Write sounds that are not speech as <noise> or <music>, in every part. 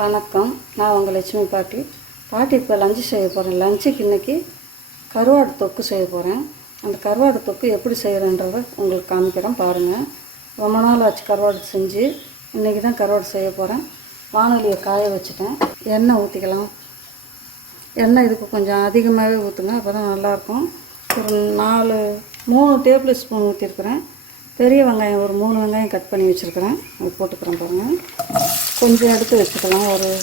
வணக்கம். நான் உங்கள் லட்சுமி பாட்டி. பாட்டி இப்போ லஞ்சு செய்ய போகிறேன் லஞ்சுக்கு இன்றைக்கி கருவாடு தொக்கு செய்ய போகிறேன் அந்த கருவாடு தொக்கு எப்படி செய்கிறேன்றதை உங்களுக்கு காமிக்கிறேன் பாருங்கள் ரொம்ப நாள் ஆச்சு கருவாடு செஞ்சு. இன்றைக்கி தான் கருவாடு செய்ய போகிறேன் வானொலியை காய வச்சுட்டேன். எண்ணெய் ஊற்றிக்கலாம் எண்ணெய் இதுக்கு கொஞ்சம் அதிகமாகவே ஊற்றுங்க அப்போ தான் நல்லாயிருக்கும். ஒரு நாலு மூணு டேபிள் ஸ்பூன் ஊற்றிருக்கிறேன் பெரிய வெங்காயம் ஒரு மூணு வெங்காயம் கட் பண்ணி வச்சுருக்கிறேன். அது போட்டுக்கிறேன் பாருங்கள் கொஞ்சம் எடுத்து வச்சுக்கலாம். ஒரு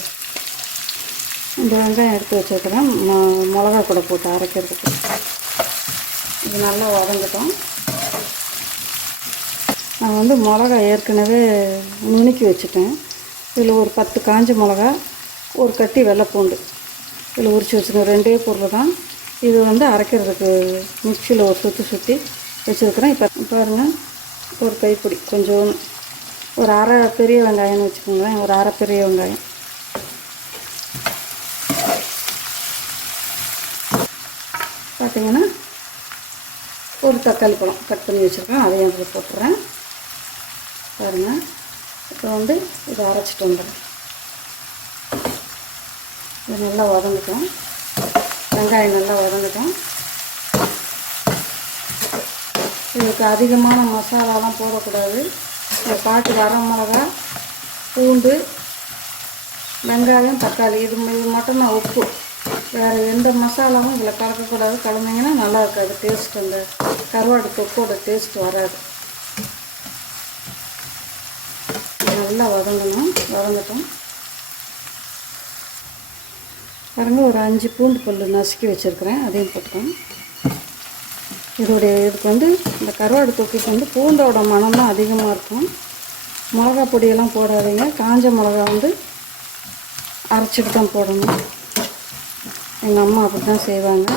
இந்த வெங்காயம் எடுத்து வச்சுருக்கிறேன். மொ- மிளகா கூட போட்டு அரைக்கிறதுக்கு. இது நல்லா வதங்கட்டும். நான் வந்து மிளகா ஏற்கனவே நுணுக்கி வச்சுட்டேன். இதில் ஒரு பத்து காஞ்ச மிளகா ஒரு கட்டி வெள்ளைப்பூண்டு. இதில் உரிச்சு வச்சுருக்கேன் ரெண்டே பொருள் தான். இது வந்து அரைக்கிறதுக்கு மிக்சியில் ஒரு சுற்றி சுற்றி வச்சுருக்கிறேன். இப்போ பாருங்கள் ஒரு கைப்பிடி கொஞ்சோன்னு ஒரு அரை பெரிய வெங்காயம்னு வச்சுக்கோங்களேன் ஒரு அரை பெரிய வெங்காயம். பார்த்தீங்கன்னா ஒரு தக்காளி பழம் கட் பண்ணி வச்சுருக்கேன் அதையும் அதில் போட்டுறேன். பாருங்கள் இப்போ வந்து இதை அரைச்சிட்டு வந்துடுறேன். இது நல்லா வதங்கட்டும். வெங்காயம் நல்லா வதங்கட்டும். இதுக்கு அதிகமான மசாலாலாம் போடக்கூடாது. இந்த பாட்டு வரம் மிளகா பூண்டு வெங்காயம் தக்காளி. இது இது மட்டும் தான் உப்பு. வேறு எந்த மசாலாவும் இதில் கலக்கக்கூடாது. கலந்தீங்கன்னா நல்லா இருக்காது. டேஸ்ட் அந்த கருவாடு தொக்கோட டேஸ்ட் வராது. நல்லா வதங்கணும். வதங்கட்டும். பாருங்கள் ஒரு அஞ்சு பூண்டு பல் நசுக்கி வச்சுருக்கிறேன். அதையும் போட்டுறேன் இதோடைய இதுக்கு வந்து இந்த கருவாடு தொக்குக்கு வந்து பூண்டோட மனம் தான் அதிகமாக இருக்கும். மிளகா பொடியெல்லாம் போடாதீங்க. காஞ்ச மிளகா வந்து அரைச்சிட்டு தான் போடணும். எங்கள் அம்மா அப்படி தான் செய்வாங்க.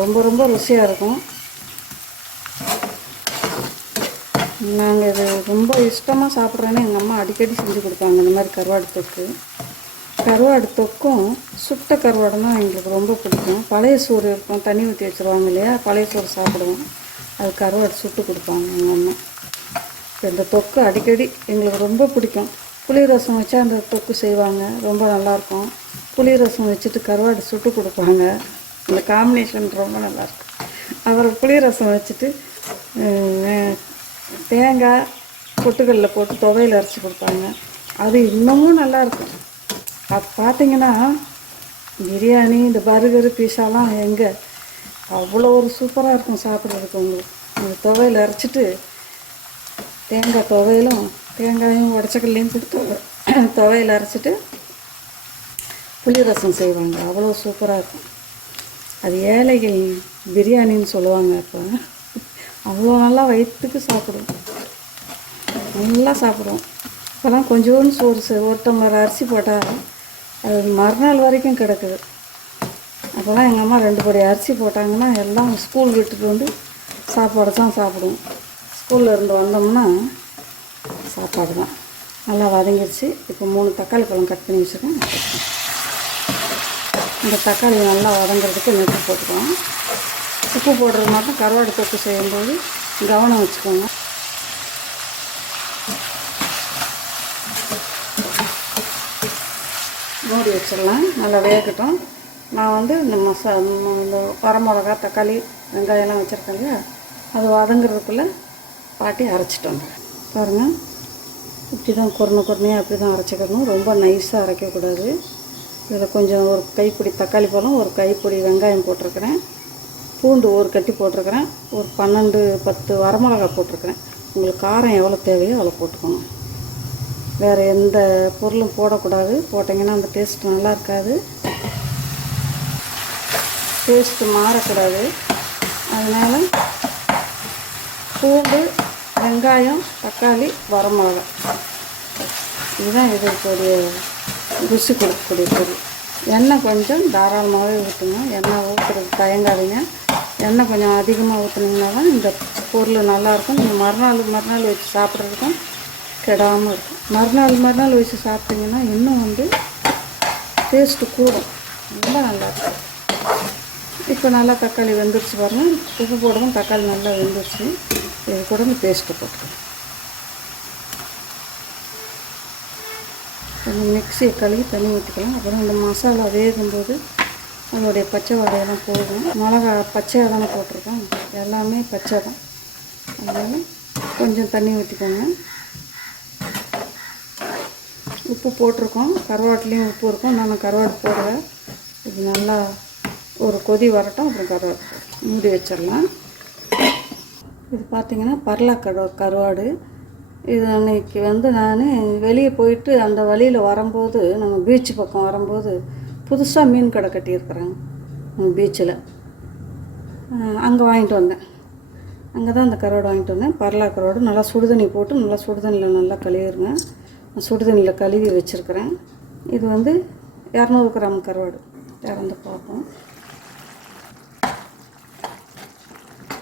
ரொம்ப ரொம்ப ருசியாக இருக்கும். நாங்கள் இது ரொம்ப இஷ்டமாக சாப்பிட்றேன்னு எங்கள் அம்மா அடிக்கடி செஞ்சு கொடுப்பாங்க. இந்த மாதிரி கருவாடு தொக்கு. கருவாடு தொக்கும் சுட்ட கருவாடுனா எங்களுக்கு ரொம்ப பிடிக்கும். பழைய சோறு இருக்கும் தண்ணி ஊற்றி வச்சுருவாங்க இல்லையா? பழைய சோறு சாப்பிடுவோம். அது கருவாடு சுட்டு கொடுப்பாங்க எங்கள் அம்மா. இப்போ இந்த தொக்கு அடிக்கடி எங்களுக்கு ரொம்ப பிடிக்கும். புளி ரசம் வச்சா அந்த தொக்கு செய்வாங்க. ரொம்ப நல்லாயிருக்கும் புளி ரசம் வச்சுட்டு கருவாடு சுட்டு கொடுப்பாங்க. அந்த காம்பினேஷன் ரொம்ப நல்லாயிருக்கும் அப்புறம் புளி ரசம் வச்சுட்டு தேங்காய் பொட்டுக்கல்ல போட்டு துவையில் அரைச்சி கொடுப்பாங்க. அது இன்னமும் நல்லாயிருக்கும் அது பார்த்தீங்கன்னா பிரியாணி இந்த பர்கரு பீஸாலாம் எங்கே? அவ்வளோ ஒரு சூப்பராக இருக்கும் சாப்பிட்றதுக்கு உங்களுக்கு. அந்த துவையில் அரைச்சிட்டு தேங்காய் துவையிலும் தேங்காயும் உடச்சக்கல்லையும் போட்டு <coughs> துவையில் அரைச்சிட்டு புளி ரசம் செய்வாங்க. அவ்வளோ சூப்பராக இருக்கும். அது ஏழைகள் பிரியாணின்னு சொல்லுவாங்க அப்போ. அவ்வளோ நல்லா வயிற்றுக்கு சாப்பிடுவோம் நல்லா சாப்பிடுவோம் இப்போலாம் கொஞ்சோண்டு சோறு ஒரு டம்ளர் அரிசி போட்டால் அது மறுநாள் வரைக்கும் கிடக்குது. அப்போல்லாம் எங்கள் அம்மா ரெண்டு படி அரிசி போட்டாங்கன்னா எல்லாம் ஸ்கூல் விட்டுட்டு வந்து சாப்பாடு தான் சாப்பிடுவோம். ஸ்கூலில் இருந்து வந்தோம்னா சாப்பாடு தான். நல்லா வதங்கிடுச்சு. இப்போ மூணு தக்காளி பழம் கட் பண்ணி வச்சுருக்கேன். இந்த தக்காளி நல்லா வதங்குறதுக்கு நெட்டு போட்டுக்கலாம். உப்பு போடுறது மட்டும் கருவாடு தொக்கு செய்யும்போது கவனம் வச்சுக்கோங்க. மூடி வச்சிடலாம். நல்லா வேகட்டும். நான் வந்து இந்த மசா இந்த வரமிளகா தக்காளி வெங்காயம்லாம் வச்சுருக்கேன் இல்லையா? அது வதங்குறதுக்குள்ளே பாட்டி அரைச்சிட்டு வந்தேன் பாருங்கள் இப்படி தான் குறண குறணையாக அப்படி தான் அரைச்சிக்கணும். ரொம்ப நைஸாக அரைக்கக்கூடாது. இதில் கொஞ்சம் ஒரு கைப்பிடி தக்காளி பழம் ஒரு கைப்பிடி வெங்காயம் போட்டிருக்கிறேன். பூண்டு ஒரு கட்டி போட்டிருக்கிறேன். ஒரு பன்னெண்டு பத்து வரமிளகா போட்டிருக்கிறேன். உங்களுக்கு காரம் எவ்வளோ தேவையோ அவ்வளோ போட்டுக்கணும் வேறு எந்த பொருளும் போடக்கூடாது. போட்டிங்கன்னா அந்த டேஸ்ட் நல்லா இருக்காது டேஸ்ட்டு மாறக்கூடாது. அதனால் பூண்டு வெங்காயம் தக்காளி வரமிளகா. இதுதான் இதற்குரிய ருசி கொடுக்கக்கூடிய பொருள். எண்ணெய் கொஞ்சம் தாராளமாகவே ஊற்றுங்க. எண்ணெய் ஊற்றுறது தயங்காதீங்க. எண்ணெய் கொஞ்சம் அதிகமாக ஊற்றுனீங்கன்னா தான் இந்த பொருள் நல்லாயிருக்கும். நீங்கள் மறுநாள் மறுநாள் வச்சு சாப்பிட்றதுக்கும் கெடாமல் இருக்கும். மறுநாள் மறுநாள் வச்சு சாப்பிட்டிங்கன்னா இன்னும் வந்து டேஸ்ட்டு கூடும். ரொம்ப நல்லாயிருக்கும் இப்போ நல்லா தக்காளி வெந்துருச்சு பாருங்கள் உப்பு போடவும் தக்காளி நல்லா வெந்துருச்சு. இது கூட இந்த பேஸ்ட்டு போட்டுக்கலாம். கொஞ்சம் மிக்சியை கழுவி தண்ணி ஊற்றிக்கலாம் அப்புறம் இந்த மசாலா வேகும்போது அதோடைய பச்சை வடையெல்லாம் போகும். மிளகா பச்சையாக தானே போட்டிருக்கோம். எல்லாமே பச்சை தான். அதனால் கொஞ்சம் தண்ணி ஊற்றிக்கோங்க உப்பு போட்டிருக்கோம் கருவாட்டிலையும் உப்பு இருக்கும். நான் கருவாடு போடுறேன் இது நல்லா ஒரு கொதி வரட்டும் அப்புறம் கருவாடு மூடி வச்சிடலாம். இது பார்த்திங்கன்னா பர்லா கரு கருவாடு. இது அன்னைக்கு வந்து நான் வெளியே போயிட்டு அந்த வழியில் வரும்போது நம்ம பீச் பக்கம் வரும்போது புதுசாக மீன் கடை கட்டியிருக்கிறாங்க நம்ம பீச்சில் அங்கே வாங்கிட்டு வந்தேன். அங்கே தான் அந்த கருவாடு வாங்கிட்டு வந்தேன். பரலா கருவாடு நல்லா சுடுதண்ணி போட்டு நல்லா சுடுதண்ணியில் நல்லா கழுவிடுங்க. சுடுதண்ணியில் கழுவி வச்சுருக்கிறேன். இது வந்து இரநூறு கிராம் கருவாடு. திறந்து பார்ப்போம்.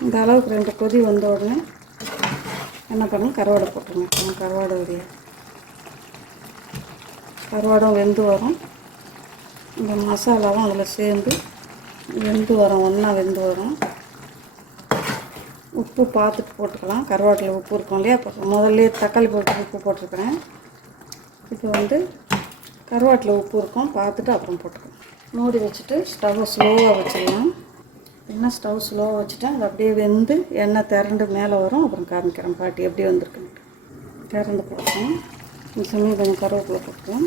இந்த அளவுக்கு ரெண்டு கொதி வந்த உடனே என்ன பண்ணுங்க? கருவாடை போட்டுருங்க. கருவாடை உரிய கருவாடும் வெந்து வரும். இந்த மசாலாவும் அதில் சேர்ந்து வெந்து வரும். ஒன்றா வெந்து வரும். உப்பு பார்த்துட்டு போட்டுக்கலாம். கருவாட்டில் உப்பு இருக்கும் இல்லையா? முதல்ல தக்காளி போட்டு உப்பு போட்டிருக்கிறேன். இப்போ வந்து கருவாட்டில் உப்பு இருக்கும். பார்த்துட்டு அப்புறம் போட்டுக்கலாம். மூடி வச்சுட்டு ஸ்டவ்வை ஸ்லோவாக வச்சிடலாம் என்ன ஸ்டவ் ஸ்லோவாக வச்சுட்டேன் அது அப்படியே வெந்து எண்ணெய் திரண்டு மேலே வரும். அப்புறம் காமிக்கிறேன் பாட்டி எப்படி வந்திருக்குன்னு. திறந்து போட்டுக்கணும் இந்த சமயம் கொஞ்சம் கருவேப்பிலை போட்டுக்கலாம்.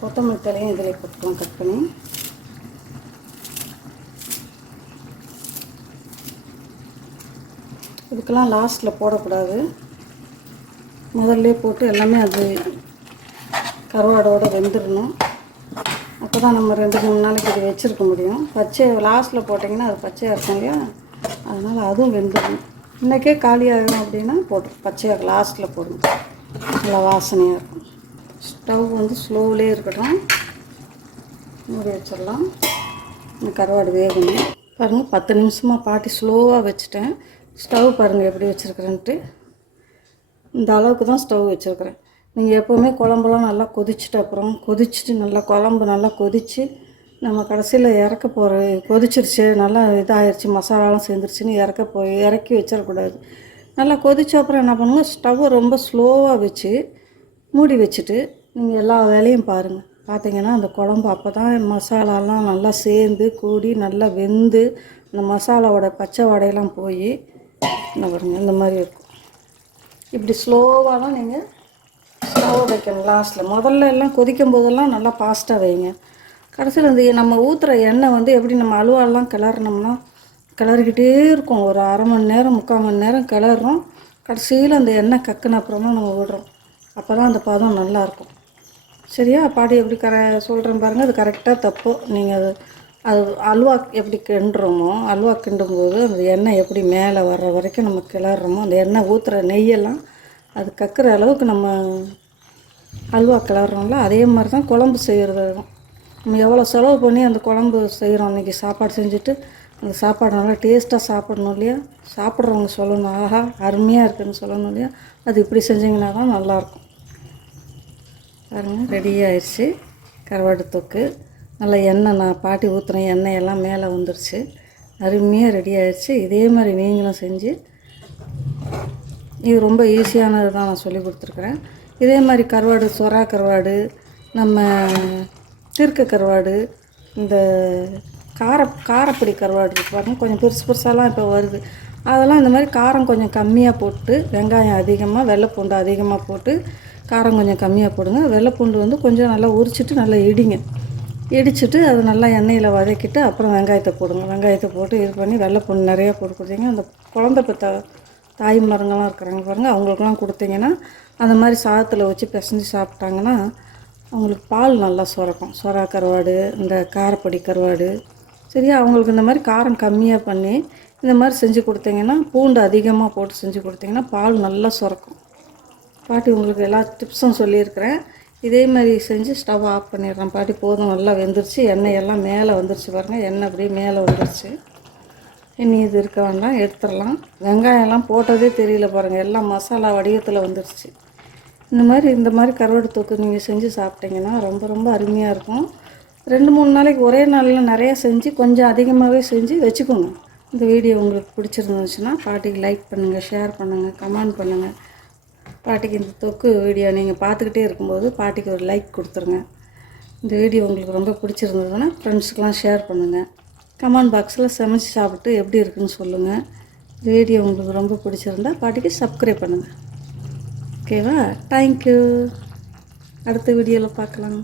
கொத்தமல்லி தலையும் இதில் போட்டுக்கலாம் கட் பண்ணி. இதுக்கெல்லாம் லாஸ்ட்டில் போடக்கூடாது. முதல்ல போட்டு எல்லாமே அது கருவாடோடு வெந்துடணும் அப்போ தான் நம்ம ரெண்டு மூணு நாளைக்கு இது வச்சுருக்க முடியும். பச்சை லாஸ்ட்டில் போட்டிங்கன்னா அது பச்சையாக இருக்கும் இல்லையா? அதனால் அதுவும் வெந்துடணும் இன்றைக்கே காலியாகும் அப்படின்னா போட்டு பச்சையாக லாஸ்ட்டில் போடணும். நல்லா வாசனையாக இருக்கும். ஸ்டவ் வந்து ஸ்லோவிலே இருக்கட்டும். மூடி வச்சிடலாம். இந்த கருவாடு வேகணும். பாருங்கள் பத்து நிமிஷமாக பாட்டி ஸ்லோவாக வச்சுட்டேன். ஸ்டவ் பாருங்கள் எப்படி வச்சுருக்குறேன்ட்டு. இந்த அளவுக்கு தான் ஸ்டவ் வச்சுருக்குறேன். நீங்கள் எப்போவுமே குழம்புலாம் நல்லா கொதிச்சுட்டு அப்புறம் கொதிச்சுட்டு நல்லா குழம்பு நல்லா கொதித்து நம்ம கடைசியில் இறக்க போகிற கொதிச்சிருச்சு நல்லா இதாகிருச்சு மசாலாலாம் சேர்ந்துருச்சுன்னு இறக்க போய் இறக்கி வச்சிடக்கூடாது. நல்லா கொதிச்ச அப்புறம் என்ன பண்ணுங்க ஸ்டவ்வை ரொம்ப ஸ்லோவாக வச்சு மூடி வச்சுட்டு நீங்கள் எல்லா வேலையும் பாருங்கள் பார்த்தீங்கன்னா அந்த குழம்பு அப்போ தான் மசாலாலாம் நல்லா சேர்ந்து கூடி நல்லா வெந்து அந்த மசாலாவோட பச்சை வடையெல்லாம் போய் என்ன பாருங்கள் இந்த மாதிரி இருக்கும். இப்படி ஸ்லோவாக தான் நீங்கள் ஸ்டவ் வைக்கணும். லாஸ்ட்டில் முதல்ல எல்லாம் கொதிக்கும் போதெல்லாம் நல்லா ஃபாஸ்ட்டாக வைங்க. கடைசியில் இந்த நம்ம ஊற்றுற எண்ணெய் வந்து எப்படி நம்ம அலுவாலாம் கிளறினோம்னா கிளறிக்கிட்டே இருக்கும். ஒரு அரை மணி நேரம் முக்கால் மணி நேரம் கிளறுறோம் கடைசியில் அந்த எண்ணெய் கக்குன அப்புறமா நம்ம விடுறோம். அப்போ தான் அந்த பதம் நல்லாயிருக்கும் சரியா? பாட்டி எப்படி கர சொல்கிறேன் பாருங்கள் அது கரெக்டாக தப்போ. நீங்கள் அது அது அல்வா எப்படி கிண்டுறோமோ அல்வா கிண்டும்போது அந்த எண்ணெய் எப்படி மேலே வர்ற வரைக்கும் நம்ம கிளறுறோமோ அந்த எண்ணெய் ஊற்றுற நெய்யெல்லாம் அது கக்குற அளவுக்கு நம்ம அல்வா கிளறுறோம்ல அதே மாதிரி தான் குழம்பு செய்கிறது நம்ம எவ்வளோ செலவு பண்ணி அந்த குழம்பு செய்கிறோம் இன்றைக்கி சாப்பாடு செஞ்சுட்டு அந்த சாப்பாடு நல்லா டேஸ்ட்டாக சாப்பிடணும் இல்லையா? சாப்பிட்றவங்க சொல்லணும் ஆஹா அருமையாக இருக்குதுன்னு சொல்லணும் இல்லையா? அது இப்படி செஞ்சிங்கன்னா தான் நல்லாயிருக்கும். பாருங்கள் ரெடி ஆயிடுச்சு. கருவாடு தொக்கு. நல்லா எண்ணெய் நான் பாட்டி ஊற்றுன எண்ணெய் எல்லாம் மேலே வந்துருச்சு. அருமையாக ரெடி ஆயிடுச்சு. இதே மாதிரி நீங்களும் செஞ்சு இது ரொம்ப ஈஸியானது தான் நான் சொல்லி கொடுத்துருக்குறேன். இதே மாதிரி கருவாடு சொரா கருவாடு நம்ம திருக்க கருவாடு இந்த கார காரப்பொடி கருவாடு இருக்கு பாருங்க கொஞ்சம் பெருசு பெருசாலாம் இப்போ வருது. அதெல்லாம் இந்த மாதிரி காரம் கொஞ்சம் கம்மியாக போட்டு வெங்காயம் அதிகமாக வெள்ளைப்பூண்டு அதிகமாக போட்டு காரம் கொஞ்சம் கம்மியாக போடுங்க. வெள்ளைப்பூண்டு வந்து கொஞ்சம் நல்லா உரிச்சிட்டு நல்லா இடிங்க. இடிச்சிட்டு அது நல்லா எண்ணெயில் வதக்கிட்டு அப்புறம் வெங்காயத்தை போடுங்க. வெங்காயத்தை போட்டு இது பண்ணி வெள்ளைப்பூண்டு நிறையா போட்டு கொடுத்தீங்க. அந்த குழந்தை பெற்ற தாய்மலங்கள்லாம் இருக்கிறாங்க பாருங்கள் அவங்களுக்குலாம் கொடுத்தீங்கன்னா அந்த மாதிரி சாதத்தில் வச்சு பிசைஞ்சு சாப்பிட்டாங்கன்னா அவங்களுக்கு பால் நல்லா சுரக்கும். சுறா கருவாடு இந்த காரப்பொடி கருவாடு. சரியா? அவங்களுக்கு இந்த மாதிரி காரம் கம்மியாக பண்ணி இந்த மாதிரி செஞ்சு கொடுத்தீங்கன்னா பூண்டு அதிகமாக போட்டு செஞ்சு கொடுத்தீங்கன்னா பால் நல்லா சுரக்கும். பாட்டி உங்களுக்கு எல்லா டிப்ஸும் சொல்லியிருக்கிறேன். இதே மாதிரி செஞ்சு ஸ்டவ் ஆஃப் பண்ணிடுறேன். பாட்டி போதும் நல்லா வெந்துருச்சு. எண்ணெய் எல்லாம் மேலே வந்துருச்சு பாருங்கள் எண்ணெய் அப்படியே மேலே வந்துருச்சு. இனி இது இருக்க வேண்டாம் எடுத்துடலாம். வெங்காயம்லாம் போட்டதே தெரியல பாருங்கள் எல்லாம் மசாலா வடிவத்தில் வந்துருச்சு. இந்த மாதிரி இந்த மாதிரி கருவாடு தொக்கு நீங்கள் செஞ்சு சாப்பிட்டீங்கன்னா ரொம்ப ரொம்ப அருமையாக இருக்கும். ரெண்டு மூணு நாளைக்கு ஒரே நாளில் நிறையா செஞ்சு கொஞ்சம் அதிகமாகவே செஞ்சு வச்சுக்கோங்க. இந்த வீடியோ உங்களுக்கு பிடிச்சிருந்துச்சுன்னா பாட்டிக்கு லைக் பண்ணுங்கள் ஷேர் பண்ணுங்கள் கமெண்ட் பண்ணுங்கள் பாட்டிக்கு இந்த தொக்கு வீடியோ நீங்கள் பார்த்துக்கிட்டே இருக்கும்போது பாட்டிக்கு ஒரு லைக் கொடுத்துருங்க. இந்த வீடியோ உங்களுக்கு ரொம்ப பிடிச்சிருந்ததுன்னா ஃப்ரெண்ட்ஸுக்கெலாம் ஷேர் பண்ணுங்கள் கமெண்ட் பாக்ஸில் சமைச்சு சாப்பிட்டு எப்படி இருக்குன்னு சொல்லுங்கள் இந்த வீடியோ உங்களுக்கு ரொம்ப பிடிச்சிருந்தா பாட்டிக்கு சப்ஸ்கிரைப் பண்ணுங்கள் ஓகேவா தேங்க்யூ அடுத்த வீடியோவில் பார்க்கலாம்.